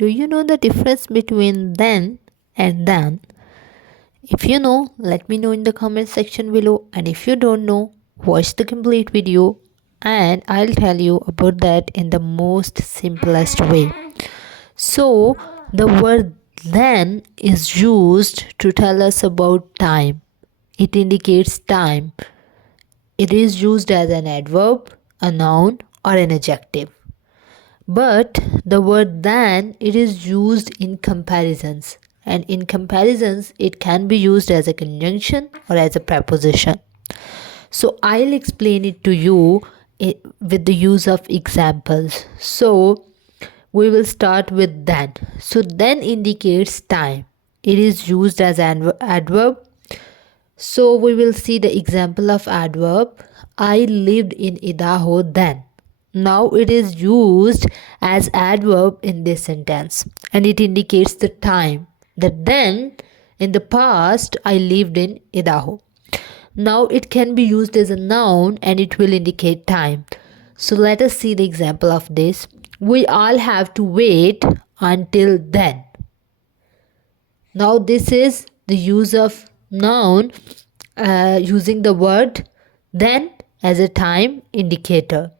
do you know the difference between then and then? If you know, let me know in the comment section below, and if you don't know, watch the complete video and I'll tell you about that in the most simplest way. So, the word then is used to tell us about time. It indicates time. It is used as an adverb, a noun, or an adjective. But the word than, it is used in comparisons, and in comparisons it can be used as a conjunction or as a preposition. So I'll explain it to you with the use of examples. So we will start with then. So then indicates time. It is used as an adverb. So we will see the example of adverb. I lived in Idaho then. Now it is used as adverb in this sentence, and it indicates the time. That then, in the past, I lived in Idaho. Now it can be used as a noun and it will indicate time. So let us see the example of this. We all have to wait until then. Now this is the use of noun using the word then as a time indicator.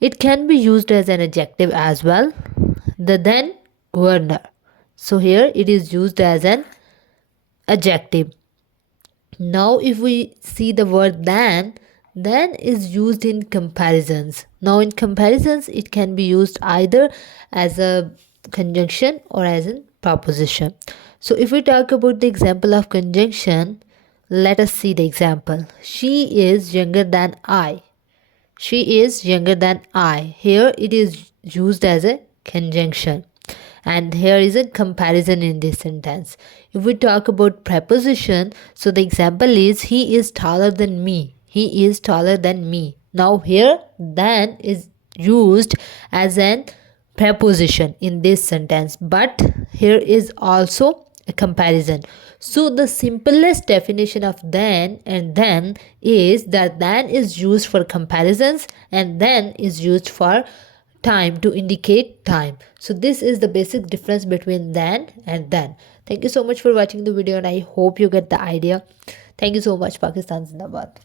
It can be used as an adjective as well. The then governor. So here it is used as an adjective. Now if we see the word then is used in comparisons. Now in comparisons it can be used either as a conjunction or as a proposition. So if we talk about the example of conjunction, let us see the example. She is younger than I. She is younger than I. Here it is used as a conjunction. And here is a comparison in this sentence. If we talk about preposition, so the example is he is taller than me. He is taller than me. Now here than is used as an preposition in this sentence, but here is also a comparison. So the simplest definition of then and then is that then is used for comparisons and then is used for time, to indicate time. So this is the basic difference between then and then. Thank you so much for watching the video and I hope you get the idea. Thank you so much. Pakistan Zindabad.